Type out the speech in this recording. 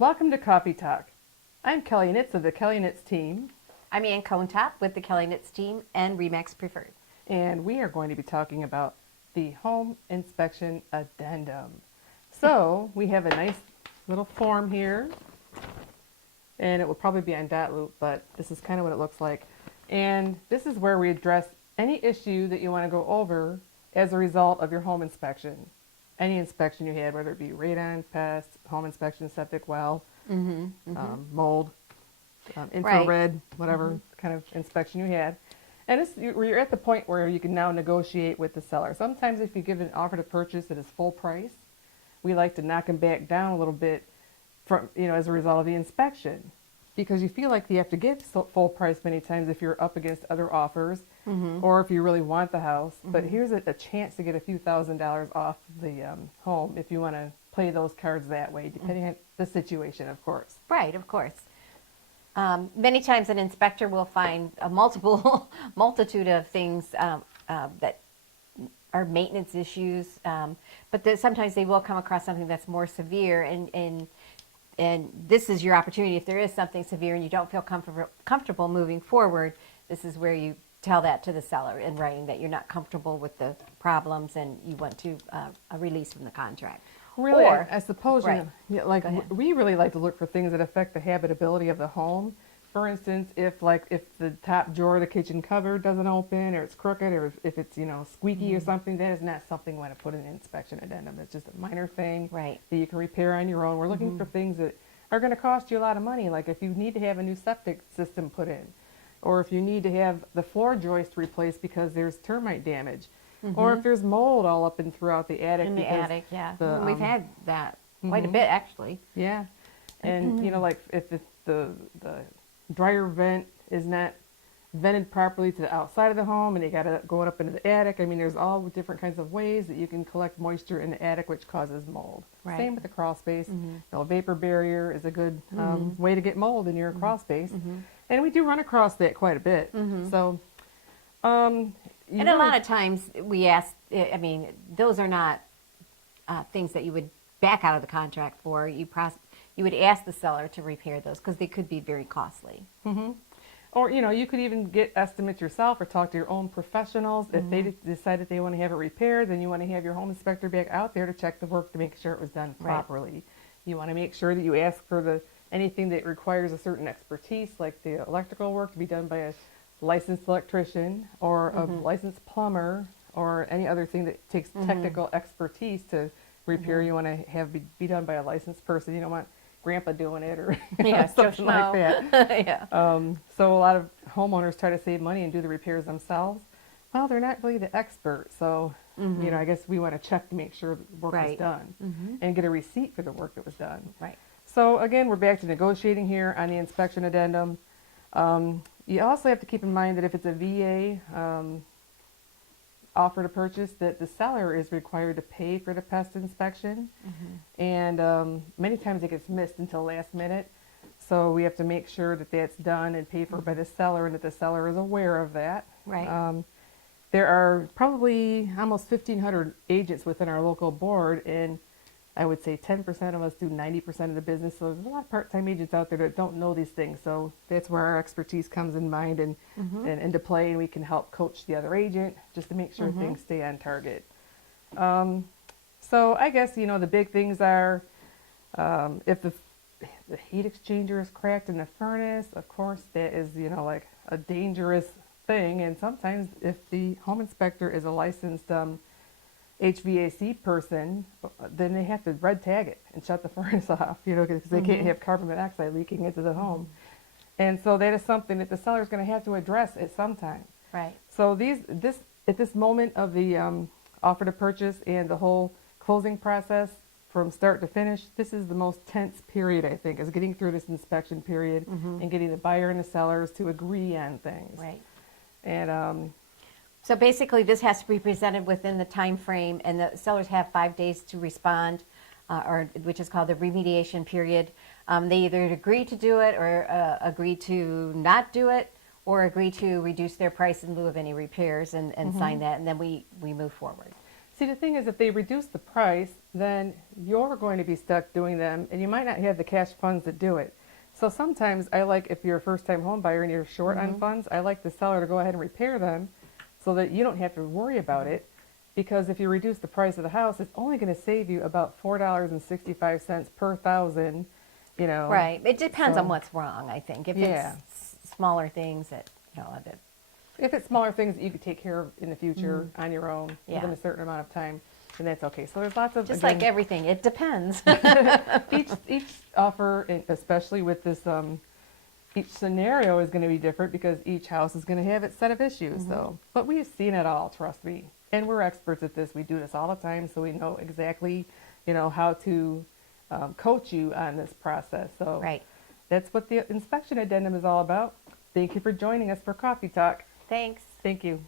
Welcome to Coffee Talk. I'm Kelley Knitz of the Kelley Knitz Team. I'm Ann Top with the Kelley Knitz Team and Remax Preferred. And we are going to be talking about the Home Inspection Addendum. So we have a nice little form here, and it will probably be on dot loop, but this is kind of what it looks like. And this is where we address any issue that you want to go over as a result of your home inspection. Any inspection you had, whether it be radon, pest, home inspection, septic well, mold, infrared, whatever kind of inspection you had. And you're at the point where you can now negotiate with the seller. Sometimes if you give an offer to purchase that is full price, we like to knock them back down a little bit from, as a result of the inspection. Because you feel like you have to give full price many times if you're up against other offers or if you really want the house. But here's a chance to get a few $1,000s off the home if you want to play those cards that way, depending on the situation, of course. Right, of course. Many times an inspector will find a multitude of things that are maintenance issues, but sometimes they will come across something that's more severe, and this is your opportunity. If there is something severe and you don't feel comfortable moving forward, this is where you tell that to the seller in writing that you're not comfortable with the problems and you want to a release from the contract. Really, Or, I suppose, right. We really like to look for things that affect the habitability of the home. For instance, if the top drawer of the kitchen cupboard doesn't open, or it's crooked, or if it's squeaky or something, that is not something we want to put in an inspection addendum. It's just a minor thing Right. that you can repair on your own. We're looking for things that are going to cost you a lot of money, like if you need to have a new septic system put in, or if you need to have the floor joist replaced because there's termite damage, or if there's mold all up and throughout the attic. In the attic, yeah. We've had that quite a bit, actually. Yeah, and like if the dryer vent is not vented properly to the outside of the home, and you got to go up into the attic. I mean, there's all different kinds of ways that you can collect moisture in the attic, which causes mold. Right. Same with the crawl space. Vapor barrier is a good way to get mold in your crawl space, and we do run across that quite a bit. So, And a lot of times we ask, I mean, those are not things that you would back out of the contract for. You would ask the seller to repair those because they could be very costly. Or, you could even get estimates yourself or talk to your own professionals. If they decide that they want to have it repaired, then you want to have your home inspector back out there to check the work to make sure it was done properly. Right. You want to make sure that you ask for anything that requires a certain expertise, like the electrical work, to be done by a licensed electrician or a licensed plumber or any other thing that takes technical expertise to repair. You want to have be done by a licensed person. You don't want grandpa doing it or something like that. Yeah. So a lot of homeowners try to save money and do the repairs themselves. Well, they're not really the expert, so I guess we want to check to make sure the work was done and get a receipt for the work that was done. Right. So again, we're back to negotiating here on the inspection addendum. You also have to keep in mind that if it's a VA offer to purchase, that the seller is required to pay for the pest inspection, and many times it gets missed until last minute. So we have to make sure that that's done and paid for by the seller, and that the seller is aware of that. Right. There are probably almost 1,500 agents within our local board, and I would say 10% of us do 90% of the business. So there's a lot of part-time agents out there that don't know these things. So that's where our expertise comes in mind and into play, and we can help coach the other agent just to make sure things stay on target. So I guess, the big things are if the heat exchanger is cracked in the furnace, of course, that is, like a dangerous thing. And sometimes if the home inspector is a licensed HVAC person, then they have to red tag it and shut the furnace off, because they can't have carbon monoxide leaking into the home. And so that is something that the seller is going to have to address at some time. Right. So at this moment of the offer to purchase and the whole closing process from start to finish, this is the most tense period, I think, is getting through this inspection period and getting the buyer and the sellers to agree on things. Right. And so basically, this has to be presented within the time frame, and the sellers have 5 days to respond, which is called the remediation period. They either agree to do it or agree to not do it, or agree to reduce their price in lieu of any repairs and sign that, and then we move forward. See, the thing is, if they reduce the price, then you're going to be stuck doing them, and you might not have the cash funds to do it. So sometimes I like, if you're a first-time home buyer and you're short on funds, I like the seller to go ahead and repair them so that you don't have to worry about it. Because if you reduce the price of the house, it's only going to save you about $4.65 per thousand, you know. Right. It depends So- on what's wrong, I think. If Yeah. it's smaller things that, you know, that, If it's smaller things that you could take care of in the future on your own within Yeah. a certain amount of time, then that's okay. So there's lots of, just again, like everything, it depends. each offer, and especially with this, each scenario is going to be different because each house is going to have its set of issues. So, but we've seen it all, trust me, and we're experts at this. We do this all the time, so we know exactly, you know, how to coach you on this process. So Right. that's what the inspection addendum is all about. Thank you for joining us for Coffee Talk. Thanks. Thank you.